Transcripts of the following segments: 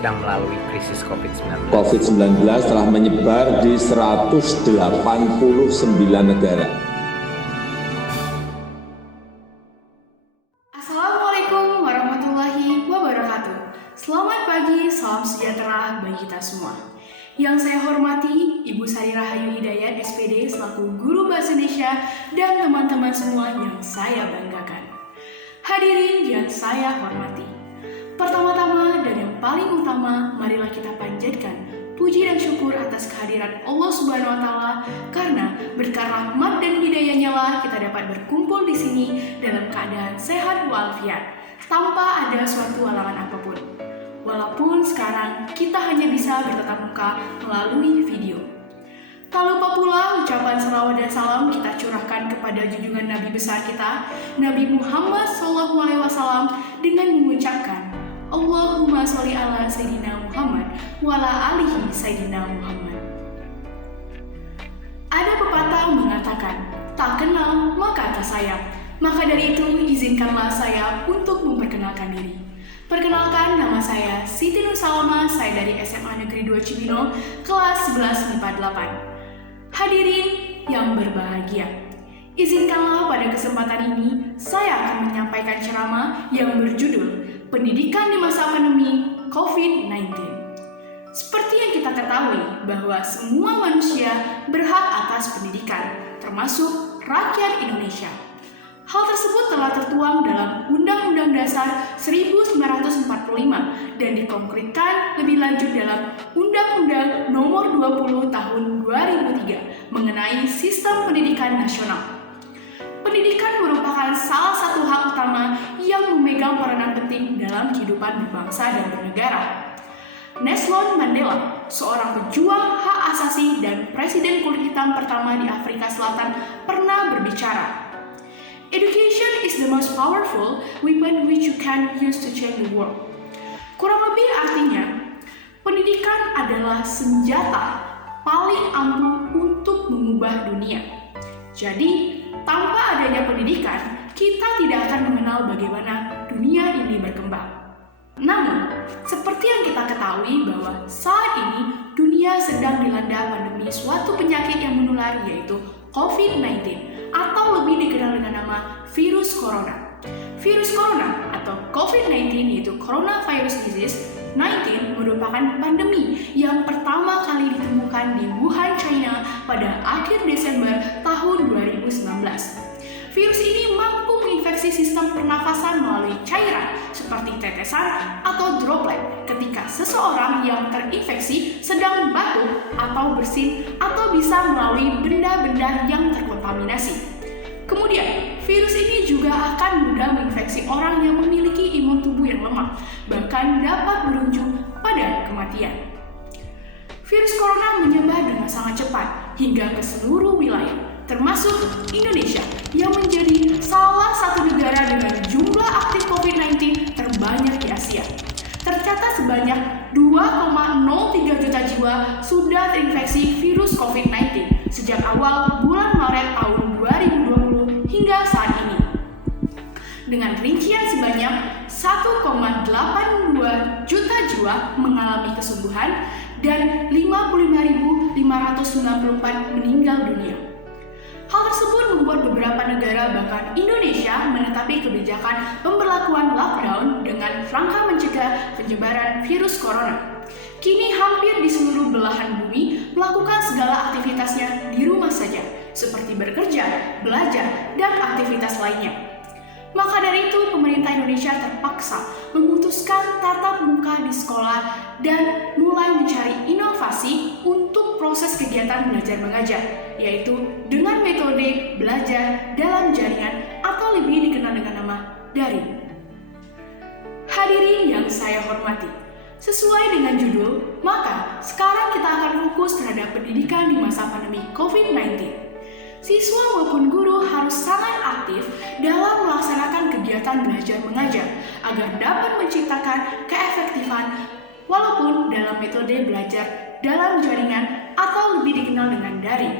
sedang melalui krisis COVID-19. COVID-19 telah menyebar di 189 negara. Assalamualaikum warahmatullahi wabarakatuh. Selamat pagi, salam sejahtera bagi kita semua. Yang saya hormati Ibu Sari Rahayu Hidayat SPD selaku Guru Bahasa Indonesia dan teman-teman semua yang saya banggakan. Hadirin yang saya hormati. Pertama-tama dan yang paling utama, marilah kita panjatkan puji dan syukur atas kehadiran Allah Subhanahu wa Ta'ala, karena berkat rahmat dan hidayahnya lah kita dapat berkumpul di sini dalam keadaan sehat walafiat, tanpa ada suatu halangan apapun. Walaupun sekarang kita hanya bisa bertatap muka melalui video. Tak lupa pula ucapan salawat dan salam kita curahkan kepada junjungan Nabi besar kita, Nabi Muhammad SAW, dengan mengucapkan Allahumma sholli ala Sayyidina Muhammad wa ala alihi Sayyidina Muhammad. Ada pepatah mengatakan, tak kenal maka tak sayang. Maka dari itu izinkanlah saya untuk memperkenalkan diri. Perkenalkan, nama saya Siti Nur Salama, saya dari SMA Negeri 2 Cibinong, kelas 11 MIPA 8. Hadirin yang berbahagia, izinkanlah pada kesempatan ini saya akan menyampaikan ceramah yang berjudul Pendidikan di Masa Pandemi COVID-19. Seperti yang kita ketahui bahwa semua manusia berhak atas pendidikan, termasuk rakyat Indonesia. Hal tersebut telah tertuang dalam Undang-Undang Dasar 1945 dan dikonkretkan lebih lanjut dalam Undang-Undang Nomor 20 Tahun 2003 mengenai Sistem Pendidikan Nasional. Pendidikan merupakan salah satu hak utama yang memegang peranan penting dalam kehidupan berbangsa dan bernegara. Nelson Mandela, seorang pejuang hak asasi dan presiden kulit hitam pertama di Afrika Selatan, pernah berbicara, "Education is the most powerful weapon which you can use to change the world." Kurang lebih artinya, pendidikan adalah senjata paling ampuh untuk mengubah dunia. Jadi, tanpa adanya pendidikan, kita tidak akan mengenal bagaimana dunia ini berkembang. Namun, seperti yang kita ketahui bahwa saat ini dunia sedang dilanda pandemi suatu penyakit yang menular, yaitu COVID-19 atau lebih dikenal dengan nama virus corona. Virus corona atau COVID-19 yaitu Coronavirus Disease 19 merupakan pandemi yang pertama kali ditemukan di Wuhan, China pada akhir Desember tahun 2019. Virus ini mampu menginfeksi sistem pernafasan melalui cairan seperti tetesan atau droplet ketika seseorang yang terinfeksi sedang batuk atau bersin, atau bisa melalui benda-benda yang terkontaminasi. Kemudian, virus ini juga akan mudah menginfeksi orang yang memiliki imun tubuh yang lemah, bahkan dapat berujung pada kematian. Virus corona menyebar dengan sangat cepat hingga ke seluruh wilayah, termasuk Indonesia yang menjadi salah satu negara dengan jumlah aktif COVID-19 terbanyak di Asia. Tercatat sebanyak 2,03 juta jiwa sudah terinfeksi virus COVID-19 sejak awal bulan Maret tahun 2020 hingga saat ini. Dengan rincian sebanyak 1,82 juta jiwa mengalami kesembuhan dan 55.594 meninggal dunia. Hal tersebut membuat beberapa negara, bahkan Indonesia, menetapi kebijakan pemberlakuan lockdown dengan rangka mencegah penyebaran virus corona. Kini hampir di seluruh belahan bumi melakukan segala aktivitasnya di rumah saja, seperti bekerja, belajar, dan aktivitas lainnya. Maka dari itu, pemerintah Indonesia terpaksa memutuskan tatap muka di sekolah dan mulai mencari inovasi untuk proses kegiatan belajar mengajar, yaitu dengan metode belajar dalam jaringan atau lebih dikenal dengan nama daring. Hadirin yang saya hormati, sesuai dengan judul, maka sekarang kita akan fokus terhadap pendidikan di masa pandemi COVID-19. Siswa maupun guru harus sangat aktif dalam melaksanakan kegiatan belajar mengajar agar dapat menciptakan keefektifan walaupun dalam metode belajar dalam jaringan atau lebih dikenal dengan daring.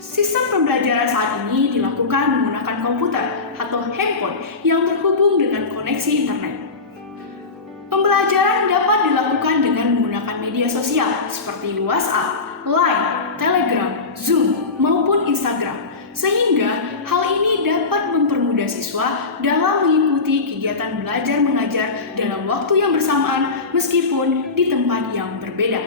Sistem pembelajaran saat ini dilakukan menggunakan komputer atau handphone yang terhubung dengan koneksi internet. Pembelajaran dapat dilakukan dengan menggunakan media sosial seperti WhatsApp, Line, Telegram, Zoom, maupun Instagram. Sehingga hal ini dapat mempermudah siswa dalam mengikuti kegiatan belajar mengajar dalam waktu yang bersamaan meskipun di tempat yang berbeda.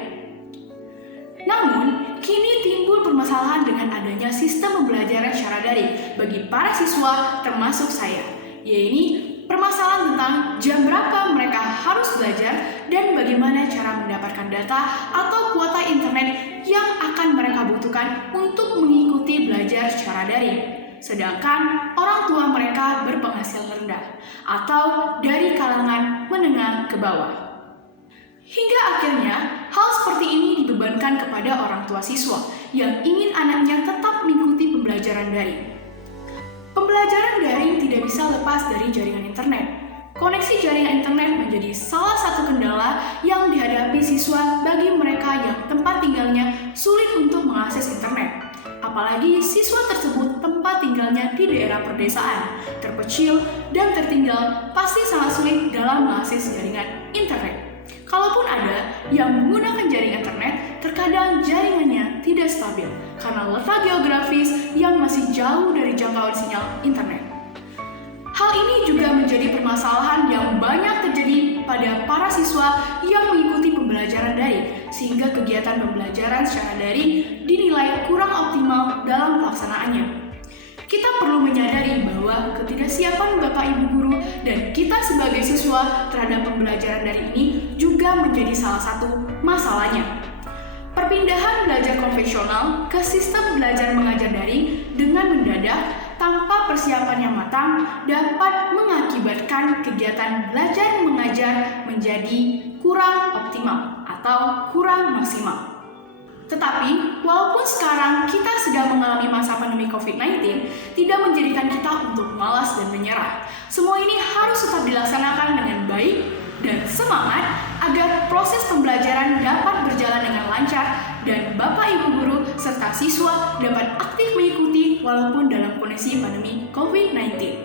Namun, kini timbul permasalahan dengan adanya sistem pembelajaran secara daring bagi para siswa termasuk saya, yaitu permasalahan tentang jam berapa mereka harus belajar dan bagaimana cara mendapatkan data atau kuota internet yang akan mereka butuhkan untuk mengikuti belajar secara daring. Sedangkan orang tua mereka berpenghasilan rendah atau dari kalangan menengah ke bawah. Hingga akhirnya hal seperti ini dibebankan kepada orang tua siswa yang ingin anaknya tetap mengikuti pembelajaran daring. Pembelajaran daring tidak bisa lepas dari jaringan internet. Koneksi jaringan internet menjadi salah satu kendala yang dihadapi siswa bagi mereka yang tempat tinggalnya sulit untuk mengakses internet. Apalagi siswa tersebut tempat tinggalnya di daerah pedesaan, terpencil, dan tertinggal pasti sangat sulit dalam mengakses jaringan internet. Kalaupun ada yang menggunakan jaringan internet, terkadang jaringannya tidak stabil karena letak geografis yang masih jauh dari jangkauan sinyal internet. Hal ini juga menjadi permasalahan yang banyak terjadi pada para siswa yang mengikuti pembelajaran daring, sehingga kegiatan pembelajaran secara daring dinilai kurang optimal dalam pelaksanaannya. Kita perlu menyadari bahwa ketidaksiapan Bapak Ibu guru dan kita sebagai siswa terhadap pembelajaran daring ini juga menjadi salah satu masalahnya. Perpindahan belajar konvensional ke sistem belajar mengajar daring dengan mendadak tanpa persiapan yang matang dapat mengakibatkan kegiatan belajar mengajar menjadi kurang optimal atau kurang maksimal. Tetapi, walaupun sekarang kita sedang mengalami masa pandemi COVID-19, tidak menjadikan kita untuk malas dan menyerah. Semua ini harus tetap dilaksanakan dengan baik dan semangat agar proses pembelajaran dapat berjalan dengan lancar dan Bapak Ibu guru serta siswa dapat aktif mengikuti walaupun dalam kondisi pandemi COVID-19.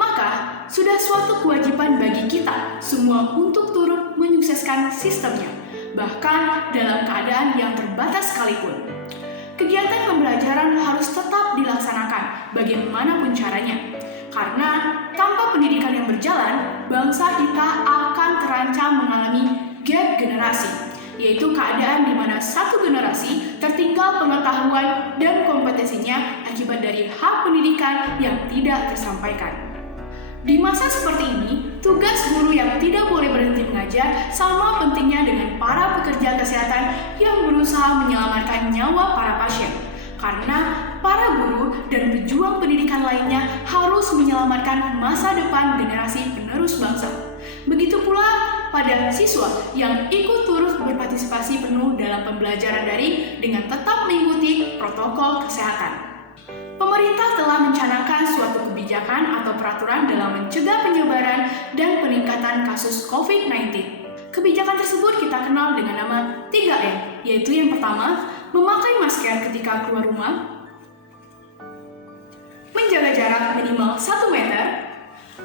Maka, sudah suatu kewajiban bagi kita semua untuk turut menyukseskan sistemnya, bahkan dalam keadaan yang terbatas sekalipun. Kegiatan pembelajaran harus tetap dilaksanakan bagaimanapun caranya, karena tanpa pendidikan yang berjalan, bangsa kita akan terancam mengalami gap generasi, yaitu keadaan di mana satu generasi tertinggal pengetahuan dan kompetensinya akibat dari hak pendidikan yang tidak tersampaikan. Di masa seperti ini, tugas guru yang tidak boleh berhenti mengajar sama pentingnya dengan para pekerja kesehatan yang berusaha menyelamatkan nyawa para pasien. Karena para guru dan pejuang pendidikan lainnya harus menyelamatkan masa depan generasi penerus bangsa. Begitu pula pada siswa yang ikut turut berpartisipasi penuh dalam pembelajaran daring dengan tetap mengikuti protokol kesehatan. Pemerintah telah mencanangkan suatu kebijakan atau peraturan dalam mencegah penyebaran dan peningkatan kasus COVID-19. Kebijakan tersebut kita kenal dengan nama 3M, yaitu yang pertama, memakai masker ketika keluar rumah, menjaga jarak minimal 1 meter,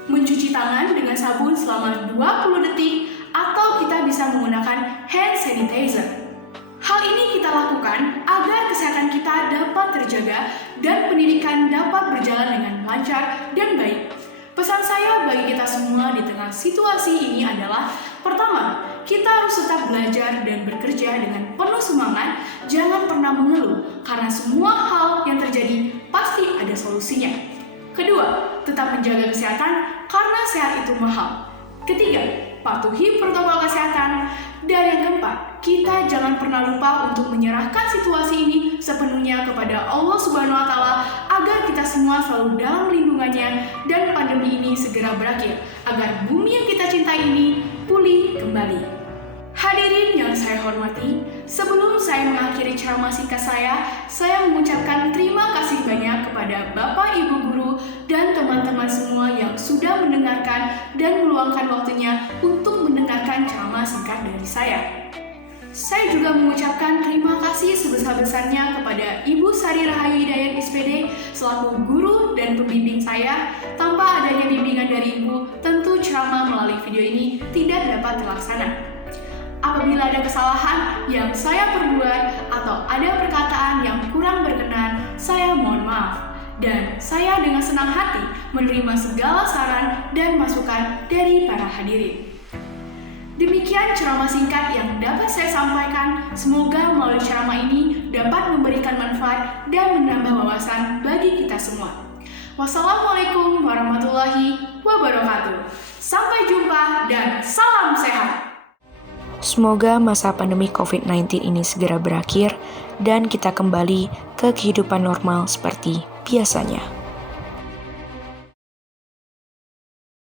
mencuci tangan dengan sabun selama 20 detik, atau kita bisa menggunakan hand sanitizer. Hal ini kita lakukan agar kesehatan kita dapat terjaga dan pendidikan dapat berjalan dengan lancar dan baik. Pesan saya bagi kita semua di tengah situasi ini adalah, pertama, kita harus tetap belajar dan bekerja dengan penuh semangat, jangan pernah mengeluh, karena semua hal yang terjadi pasti ada solusinya. Kedua, tetap menjaga kesehatan karena sehat itu mahal. Ketiga, patuhi protokol kesehatan. Dan yang keempat, kita jangan pernah lupa untuk menyerahkan situasi ini sepenuhnya kepada Allah Subhanahu wa Ta'ala agar kita semua selalu dalam lindungannya dan pandemi ini segera berakhir agar bumi yang kita cintai ini pulih kembali. Hadirin yang saya hormati, sebelum saya mengakhiri ceramah singkat saya mengucapkan terima kasih banyak kepada Bapak Ibu guru dan teman-teman semua yang sudah mendengarkan dan meluangkan waktunya untuk mendengarkan ceramah singkat dari saya. Saya juga mengucapkan terima kasih sebesar-besarnya kepada ibu Sari Rahayu Hidayat SPD selaku guru dan pembimbing saya. Tanpa adanya bimbingan dari Ibu, tentu ceramah melalui video ini tidak dapat terlaksana. Apabila ada kesalahan yang saya perbuat atau ada perkataan yang kurang berkenan, saya mohon maaf. Dan saya dengan senang hati menerima segala saran dan masukan dari para hadirin. Demikian ceramah singkat yang dapat saya sampaikan. Semoga melalui ceramah ini dapat memberikan manfaat dan menambah wawasan bagi kita semua. Wassalamualaikum warahmatullahi wabarakatuh. Sampai jumpa dan salam sehat. Semoga masa pandemi COVID-19 ini segera berakhir dan kita kembali ke kehidupan normal seperti biasanya.